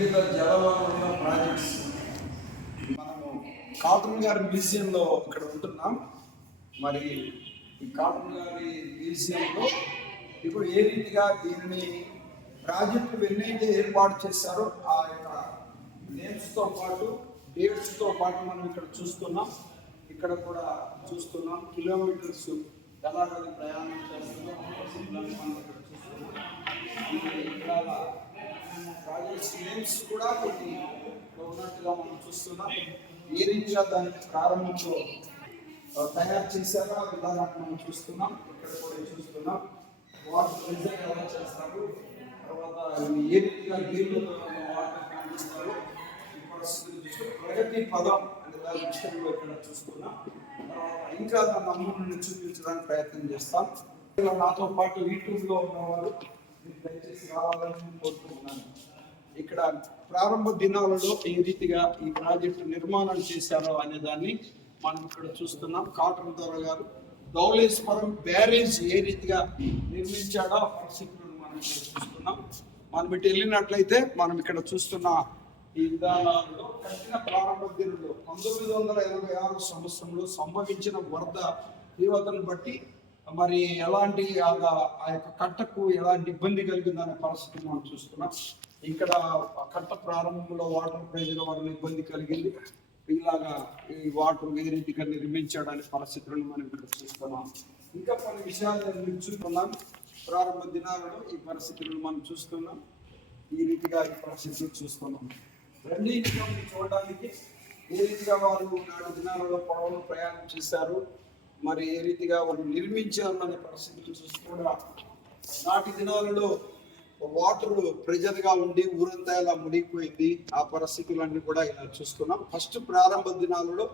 వివిధ జలవనరుల ప్రాజెక్ట్స్. మనము కాటన్ గారి మ్యూజియంలో ఇక్కడ ఉంటున్నాం. మరి ఈ కాటన్ గారి మ్యూజియంలో ఇప్పుడు ఏ రీతిగా దీనిని ప్రాజెక్టులు ఎన్నైతే ఏర్పాటు చేశారో ఆ యొక్క నేమ్స్తో పాటు డేట్స్తో పాటు మనం ఇక్కడ చూస్తున్నాం. ఇక్కడ కూడా చూస్తున్నాం కిలోమీటర్స్ ఎలాగది ప్రయాణం చేస్తున్నాం. మనం ఇక్కడ చూస్తున్నాం. ఇక్కడ ప్రాజెక్ట్స్ నేమ్స్ కూడా కొన్ని ఉన్నట్టుగా మనం చూస్తున్నాం. ఏ రీతిగా దాని ప్రారంభంలో తయారు చేశారో ఆ విధానాన్ని మనం చూస్తున్నాం. ఇక్కడ కూడా చూస్తున్నాం వాటర్ రిజర్వ్ ఎలా చేస్తారు, తర్వాత ఏ రీతిగా గేర్లు వాటర్ పంపిస్తారు. ఈ పరిస్థితులు చూస్తే ప్రగతి పదం అనే దాని విషయంలో ఇక్కడ చూస్తున్నాం. ఇంకా దాని నమూనాను చూపించడానికి ప్రయత్నం చేస్తాం. నాతో పాటు యూట్యూబ్లో ఉన్నవారు దయచేసి రావాలని కోరుకుంటున్నాను. ఇక్కడ ప్రారంభ దినాలలో ఏ రీతిగా ఈ ప్రాజెక్టు నిర్మాణం చేశారో అనే దాన్ని మనం ఇక్కడ చూస్తున్నాం. కాటన్ దొర గారు ధవళేశ్వరం బ్యారేజ్ ఏ రీతిగా నిర్మించాడో ఆ పరిస్థితులను మనం ఇక్కడ చూస్తున్నాం. మనం ఇటు వెళ్ళినట్లయితే మనం ఇక్కడ చూస్తున్న ఈ విధానాలలో కట్టిన ప్రారంభ దినంలో 1986 సంవత్సరంలో సంభవించిన వరద తీవ్రతను బట్టి మరి ఎలాంటి ఆ యొక్క కట్టకు ఎలాంటి ఇబ్బంది కలిగిందనే పరిస్థితి మనం చూస్తున్నాం. ఇక్కడ కట్ట ప్రారంభంలో వాటర్ ప్రెజర్ వల్ల ఇబ్బంది కలిగింది. ఇలాగా ఈ వాటర్ ఏ రీతిగా నిర్మించడానికి పరిస్థితులను మనం ఇక్కడ చూస్తున్నాం. ఇంకా కొన్ని విషయాలు చూస్తున్నాం. ప్రారంభ దినాలలో ఈ పరిస్థితులను మనం చూస్తున్నాం. ఈ రీతిగా ఈ పరిస్థితులు చూస్తున్నాం. రెండింటిని చూడడానికి ఏ రీతిగా వారు నాటి దినాలలో పొడవులు ప్రయాణం చేశారు, మరి ఏ రీతిగా వారు నిర్మించారు అనే పరిస్థితులు చూసుకోవడం. నాటి దినాలలో వాటర్ ప్రెజర్గా ఉండి ఊరంతా ఇలా మునిగిపోయింది. ఆ పరిస్థితులన్నీ కూడా ఇలా చూస్తున్నాం. ఫస్ట్ ప్రారంభ దినాలలో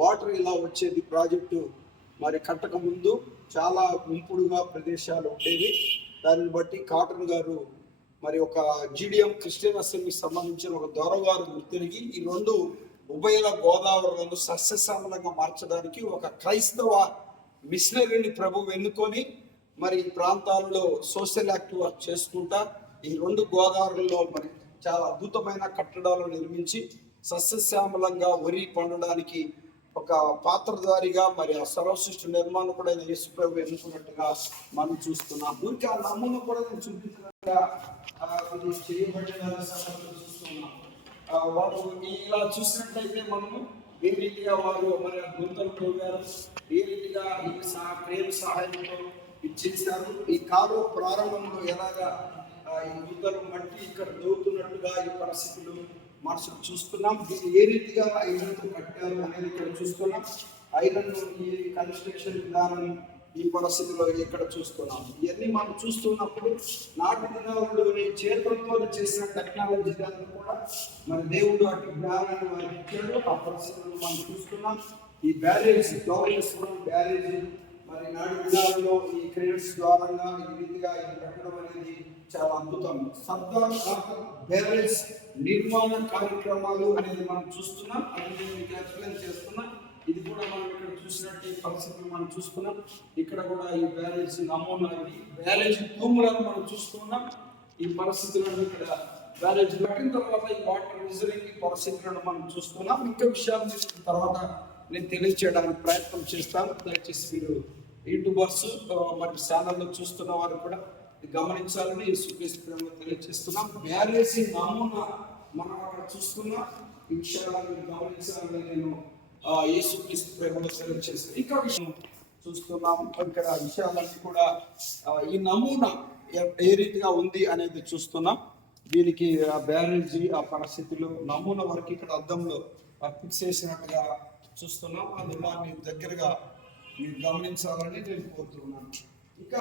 వాటర్ ఇలా వచ్చేది. ప్రాజెక్టు మరి కట్టక ముందు చాలా ముంపుడుగా ప్రదేశాలు ఉండేవి. దానిని బట్టి కాటన్ గారు మరి ఒక జీడిఎం క్రిస్టియన్ అసెంబ్లీకి సంబంధించిన ఒక దొరగారు గుర్తిరిగి ఈ రెండు ఉభయల గోదావరిలను సస్యశ్యామలంగా మార్చడానికి ఒక క్రైస్తవ మిషనరీని ప్రభువు ఎన్నుకొని మరి ఈ ప్రాంతాల్లో సోషల్ యాక్టివ్ వర్క్ చేసుకుంటా ఈ రెండు గోదావరిలో మరి చాలా అద్భుతమైన కట్టడాలు నిర్మించి సస్యశ్యామలంగా వరి పండడానికి ఒక పాత్రధారిగా మరి ఆ సర్వసృష్టి నిర్మాణం కూడా యేసు ప్రభు ఎన్నుకున్నట్టుగా మనం చూస్తున్నాం. ఊరికి ఆ నమూనా కూడా నేను చూపించినట్టుగా చేయబడిన చూస్తున్నాం. వారు ఇలా చూసినట్లయితే మనము ఏ రీతిగా వారు మరి గుంతలు తోగారు, ఏ రీతిగా ఈ ప్రేమ సహాయంతో ఇచ్చేసారు. ఈ కాలువ ప్రారంభంలో ఎలాగా ఈ గుంతలు మట్టి ఇక్కడ దోగుతున్నట్టుగా ఈ పరిస్థితులు మనసుకు చూస్తున్నాం. దీన్ని ఏ రీతిగా ఐరన్తో కట్టారు అనేది ఇక్కడ చూస్తున్నాం. ఐరన్ ఈ కన్స్ట్రక్షన్ విధానం ఈ పరిస్థితిలో ఇక్కడ చూస్తున్నాం. ఇవన్నీ మనం చూస్తున్నప్పుడు నాటి దినాలలోని చేతులతో చేసిన టెక్నాలజీ దాన్ని కూడా మరి దేవుడు అటు జ్ఞానాన్ని వారికి ఇచ్చాడు. ఆ పరిస్థితులను మనం చూస్తున్నాం. ఈ బ్యారేజ్ ధవళేశ్వరం బ్యారేజ్ మరి నాటి దినాలలో ఈ క్రెడిట్స్ ద్వారా ఈ రీతిగా ఇది కట్టడం అనేది చాలా అద్భుతం. సర్దార్ బ్యారేజ్ నిర్మాణ కార్యక్రమాలు అనేది మనం చూస్తున్నాం. అది నేను మీకు ఎక్స్ప్లెయిన్ చేస్తున్నాం. ఇది కూడా మనం ఇక్కడ చూసినట్టు పరిస్థితులు మనం చూస్తున్నాం. ఇక్కడ కూడా ఈ బ్యారేజ్ నమూనా బ్యారేజ్ తూములను మనం చూస్తున్నాం. ఈ పరిస్థితులను ఇక్కడ బ్యారేజ్ కట్టిన తర్వాత ఈ వాటర్ రిజర్వింగ్ పరిస్థితులను మనం చూస్తున్నాం. ఇంకా విషయాలు తీసుకున్న తర్వాత నేను తెలియచేయడానికి ప్రయత్నం చేస్తాను. దయచేసి మీరు యూట్యూబర్స్ మరి ఛానల్లో చూస్తున్న వారు కూడా గమనించాలని యేసుక్రీస్తులో తెలియజేస్తున్నాం. బ్యారేజ్ నమూనా మనం అక్కడ చూస్తున్నాం. ఈ విషయాలను మీరు గమనించాలని నేను యేసుక్రీస్తు ప్రేమలో తెలియజేస్తాను. ఇంకా విషయం చూస్తున్నాం. ఇక్కడ విషయాలన్నీ కూడా ఈ నమూనా ఏ రీతిగా ఉంది అనేది చూస్తున్నాం. దీనికి ఆ బ్యారేజీ ఆ పరిస్థితులు నమూనా వరకు ఇక్కడ అద్దంలో ఫిక్స్ చేసినట్టుగా చూస్తున్నాం. అది దాన్ని దగ్గరగా మీరు గమనించాలని నేను కోరుతున్నాను. ఇంకా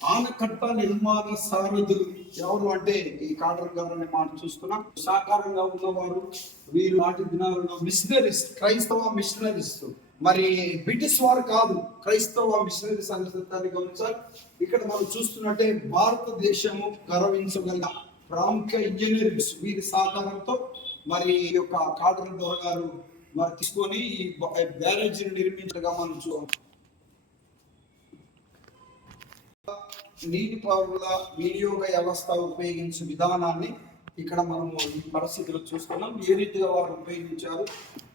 ఆనకట్ట నిర్మాణ సారథులు ఎవరు అంటే ఈ కాటన్ గారిని మనం చూస్తున్నాం. సాకారంగా ఉన్నవారు వీరు నాటి దినాలలో మిషనరీస్, క్రైస్తవ మిషనరీస్. మరి బ్రిటిష్ వారు కాదు, క్రైస్తవ మిషనరీస్ అనే సత్యాన్ని గమనించాలి. ఇక్కడ మనం చూస్తున్నట్టే భారతదేశము గర్వించగల ప్రముఖ ఇంజనీర్స్ వీరి సహకారంతో మరి ఈ యొక్క కాటన్ దొర గారు మరి తీసుకొని ఈ బ్యారేజీని నిర్మించగా మనం నీటిపారుదల వినియోగ వ్యవస్థ ఉపయోగించే విధానాన్ని ఇక్కడ మనము ఈ పరిస్థితులు చూస్తున్నాం, ఏ రీతిగా వారు ఉపయోగించారు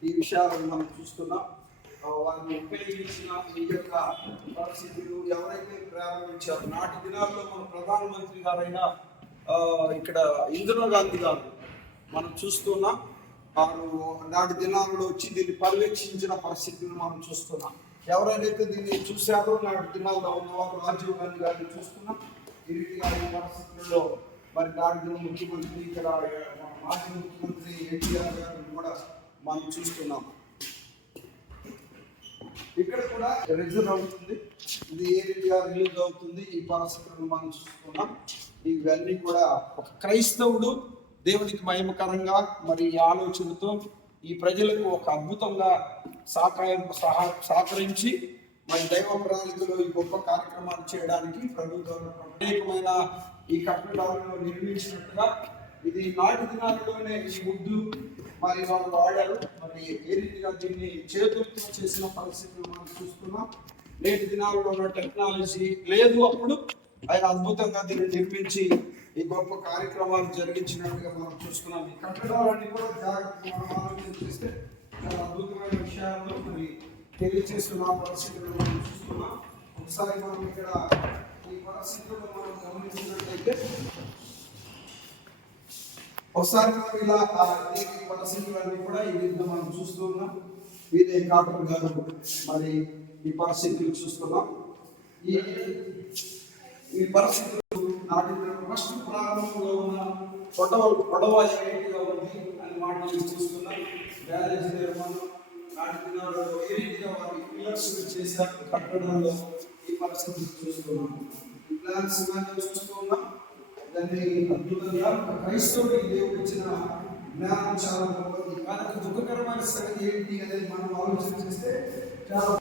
ఈ విషయాలను మనం చూస్తున్నాం. వారిని ఉపయోగించిన ఈ యొక్క పరిస్థితులు ఎవరైతే ప్రారంభించారు నాటి దినాల్లో మన ప్రధానమంత్రి గారైన ఇక్కడ ఇందిరాగాంధీ గారు మనం చూస్తున్నాం. వారు నాటి దినాల్లో వచ్చి దీన్ని పర్యవేక్షించిన పరిస్థితిని మనం చూస్తున్నాం. ఎవరైతే దీన్ని చూశారో నాటి దినాల్లో ఉన్నవారు రాజీవ్ గాంధీ గారిని చూస్తున్నాం. ఈ రీతిగా ఈ పరిస్థితుల్లో మరి నాటి దిన ముఖ్యమంత్రి ఇక్కడ మాజీ ముఖ్యమంత్రి ఎన్టీఆర్ గారిని కూడా మనం చూస్తున్నాం. ఇక్కడ కూడా రిజర్వ్ అవుతుంది, ఇది ఏ రీతిగా రిలీజ్ అవుతుంది ఈ పరిస్థితులను మనం చూసుకున్నాం. ఇవన్నీ కూడా ఒక క్రైస్తవుడు దేవునికి మహిమకరంగా మరి ఈ ఆలోచనతో ఈ ప్రజలకు ఒక అద్భుతంగా సహకరించి మరి దైవ ప్రణాళికలో ఈ గొప్ప కార్యక్రమాలు చేయడానికి ప్రభుత్వం ప్రత్యేకమైన ఈ కట్టడాలను నిర్మించినట్టుగా ఇది నాటి దినాల్లోనే ఈ ముద్దు మరి వాళ్ళు వాడారు. మరి ఏ రీతిగా దీన్ని చేతులతో చేసిన పరిస్థితులు మనం చూస్తున్నాం. నేటి దినాల్లో ఉన్న టెక్నాలజీ లేదు, అప్పుడు ఆయన అద్భుతంగా దీన్ని నిర్మించి ఈ గొప్ప కార్యక్రమాలు జరిగించినట్టుగా మనం చూస్తున్నాం. ఈ కట్టడాలన్నీ కూడా జాగ్రత్తగా మనం ఆలోచన చేస్తే చాలా అద్భుతమైన విషయాల్లో మరి తెలియజేస్తున్న పరిస్థితులు మనం చూస్తున్నాం. ఒకసారి మనం ఇక్కడ ఈ పరిస్థితులను మనం గమనించినట్లయితే ఒకసారి మనం ఇలా ఈ పరిస్థితులన్నీ కూడా ఈ విధంగా మనం చూస్తున్నాం. వీరే కాటన్ గారు మరి ఈ పరిస్థితులు చూస్తున్నాం. ఈ పరిస్థితులు నాటి ఫస్ట్ ప్రారంభంలో ఉన్న పొడవ ఏగా ఉంది అని మాటలు చూస్తున్నాం. బ్యారేజ్ నిర్మాణం నాటి దినాల్లో ఏ రీతిగా వారి పిల్లర్స్ చేశారు కట్టడంలో ఈ పరిస్థితులు చూస్తున్నాం. ఈ ప్లాన్స్ చూస్తున్నాం. దాన్ని అద్భుతంగా క్రైస్తవుడికి దేవుడు ఇచ్చిన జ్ఞానం చాలా గొప్పది. కానీ దుఃఖకరమైన సంగతి ఏంటి అనేది మనం ఆలోచన చేస్తే చాలా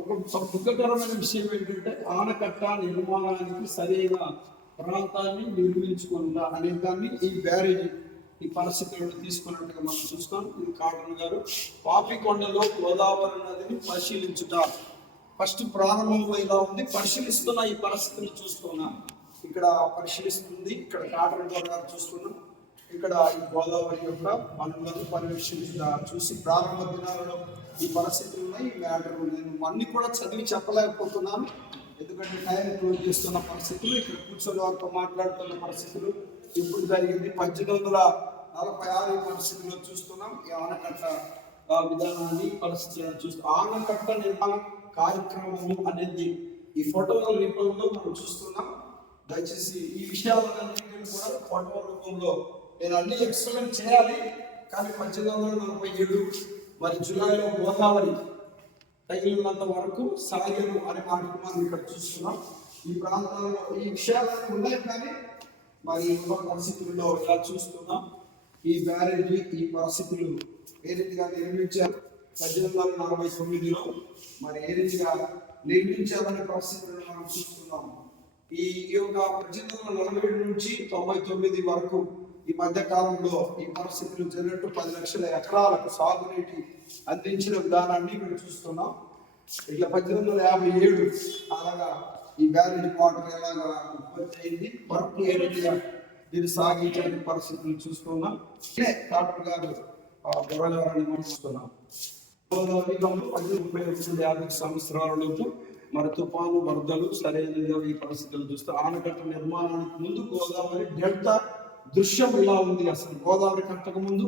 ఒక దుఃఖకరమైన విషయం ఏంటంటే ఆనకట్ట నిర్మాణానికి సరైన ప్రాంతాన్ని నిర్మించుకుంటా అనే దాన్ని ఈ బ్యారేజ్ ఈ పరిస్థితులను తీసుకున్నట్టుగా మనం చూస్తాం. ఇది కాటన్ గారు పాపికొండలో గోదావరి నదిని పరిశీలించుట ఫస్ట్ ప్రారంభంలో ఇలా ఉంది. పరిశీలిస్తున్న ఈ పరిస్థితిని చూస్తున్నాం. ఇక్కడ పరిశీలిస్తుంది, ఇక్కడ కాటన్ గారు చూస్తున్నాం. ఇక్కడ ఈ గోదావరి యొక్క పనులను పర్యవేక్షించుట చూసి ప్రారంభ దినాలలో ఈ పరిస్థితులు ఉన్నాయి, ఈ మ్యాటర్ నేను అన్ని కూడా చదివి చెప్పలేకపోతున్నాను, ఎందుకంటే టైం క్లోజ్ చేస్తున్న పరిస్థితులు, ఇక్కడ కూర్చొని వారితో మాట్లాడుతున్న పరిస్థితులు ఇప్పుడు జరిగింది. 1846 పరిస్థితుల్లో చూస్తున్నాం. ఈ ఆనకట్ట విధానాన్ని పరిస్థితులను చూస్తాం. ఆనకట్ట నిర్మాణ కార్యక్రమము అనేది ఈ ఫోటోల రూపంలో మనం చూస్తున్నాం. దయచేసి ఈ విషయాలన్నింటినీ కూడా ఫోటో రూపంలో నేను అన్ని ఎక్స్ప్లెయిన్ చేయాలి, కానీ 1847 మరి జూలైలో గోదావరి తగిలినంత వరకు సాగరు అనే మాటలు మనం ఇక్కడ చూస్తున్నాం. ఈ ప్రాంతాల్లో ఈ విషయాలన్నీ ఉన్నాయి, కానీ మరి ఉన్న పరిస్థితుల్లో ఇలా చూస్తున్నాం. ఈ బ్యారేజ్ ఈ పరిస్థితులు ఏ రీతిగా నిర్మించారు 1849లో మరి ఏ రీతిగా నిర్మించాలనే పరిస్థితులను మనం చూస్తున్నాం. ఈ యొక్క 1847 నుంచి 99 వరకు ఈ మధ్య కాలంలో ఈ పరిస్థితులు జరిగినట్టు 10 లక్షల ఎకరాలకు సాగునీటి అందించిన విధానాన్ని ఇక్కడ చూస్తున్నాం. ఇట్లా 1857 అలాగా ఈ బ్యారేజ్ వాటర్ ఎలాగా ఉత్పత్తి అయింది, వర్క్ ఏ రీతిగా దీన్ని సాగించే పరిస్థితులు చూస్తున్నాం. డాక్టర్ గారు గొడవలని మనం చూస్తున్నాం. 1950 సంవత్సరాలలోపు మరి తుఫాను వరదలు సరైన ఈ పరిస్థితులు చూస్తే ఆనకట్ట నిర్మాణానికి ముందు గోదావరి డెల్టా దృశ్యం ఇలా ఉంది. అసలు గోదావరి కట్టక ముందు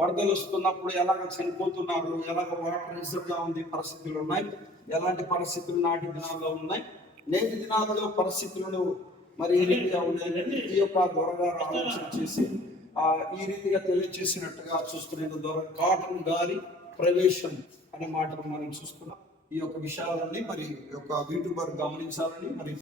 వరదలు వస్తున్నప్పుడు ఎలాగ చనిపోతున్నారు, ఎలాగ వాటర్ రిజర్వ్గా ఉంది పరిస్థితులు ఉన్నాయి, ఎలాంటి పరిస్థితులు నాటి దినాల్లో ఉన్నాయి, నేటి దినాల్లో పరిస్థితులను మరి ఏ రీతిగా ఉన్నాయని ఈ యొక్క దొరగారు ఆలోచన చేసి ఈ రీతిగా తెలియజేసినట్టుగా చూస్తున్న ద్వారా కాటన్ గారి ప్రవేశం అనే మాటను మనం చూస్తున్నాం. ఈ యొక్క విషయాలన్నీ మరి యొక్క యూట్యూబర్ గమనించాలని మరి